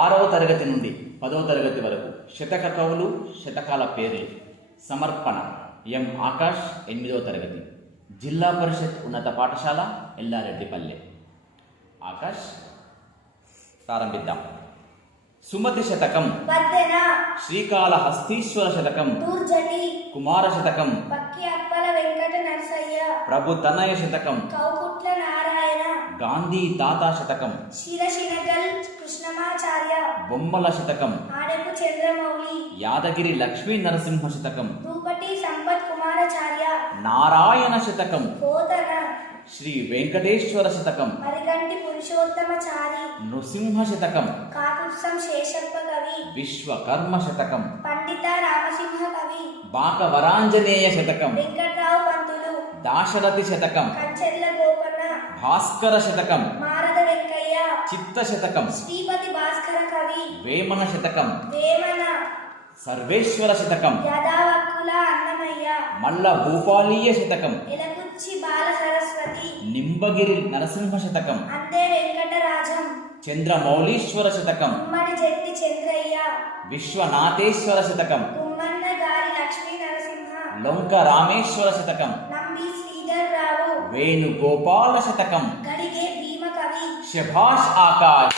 6వ తరగతి నుండి 10వ తరగతి వరకు శతక కవులు శతకాల పేర్లు సమర్పణ ఎం ఆకాష్ 8వ తరగతి జిల్లా పరిషత్ ఉన్నత పాఠశాల ఎల్లారెడ్డిపల్లె. ఆకాష్ ప్రారంభిద్దాం. సుమతి శతకం, శ్రీకాళహస్తీశ్వర శతకం, కుమార శతకం, ప్రభు తనయ శతకం, గాంధీ తాత శతకం, కృష్ణమాచార్య, బొమ్మల శతకం, ఆడపు చంద్రమౌళి, యాదగిరి లక్ష్మీ నరసింహ శతకం, రూపటి సంపత్ కుమారాచార్య, నారాయణ శతకం, పోతన, శ్రీ వెంకటేశ్వర శతకం, మరిగంటి పురుషోత్తమచారి, నృసింహ శతకం, కాకుత్సం శేషప్ప కవి, విశ్వకర్మ శతకం, పండిత రామసింహ కవి, బాకవరాంజనేయ శతకం, వెంకట్రావు పంతులు, దాశరథి శతకం, కంచెర్ల గోపన్న, భాస్కర శతకం, మారద వెంకయ్య, చిత్త శతకం, శ్రీపతి భాస్కర కవి, వేమన శతకం, వేమన, సర్వేశ్వర శతకం, యదావక్కుల అన్నమయ్య, మల్ల భూపాలీయ శతకం, ఎలకుచ్చి బాల సరస్వతి, నింబగిరి నరసింహ శతకం, అందే వెంకటరాజం, చంద్రమౌళీశ్వర శతకం, గుమ్మడి జట్టి చంద్రయ్య, విశ్వనాథేశ్వర శతకం, గుమ్మన్న గారి లక్ష్మీ నరసింహ, లొంక రామేశ్వర శతకం, నంబి శ్రీధర్ రావు, వేణుగోపాల శతకం. గడిగే భీమ కవి. శభాష్ ఆకాష్.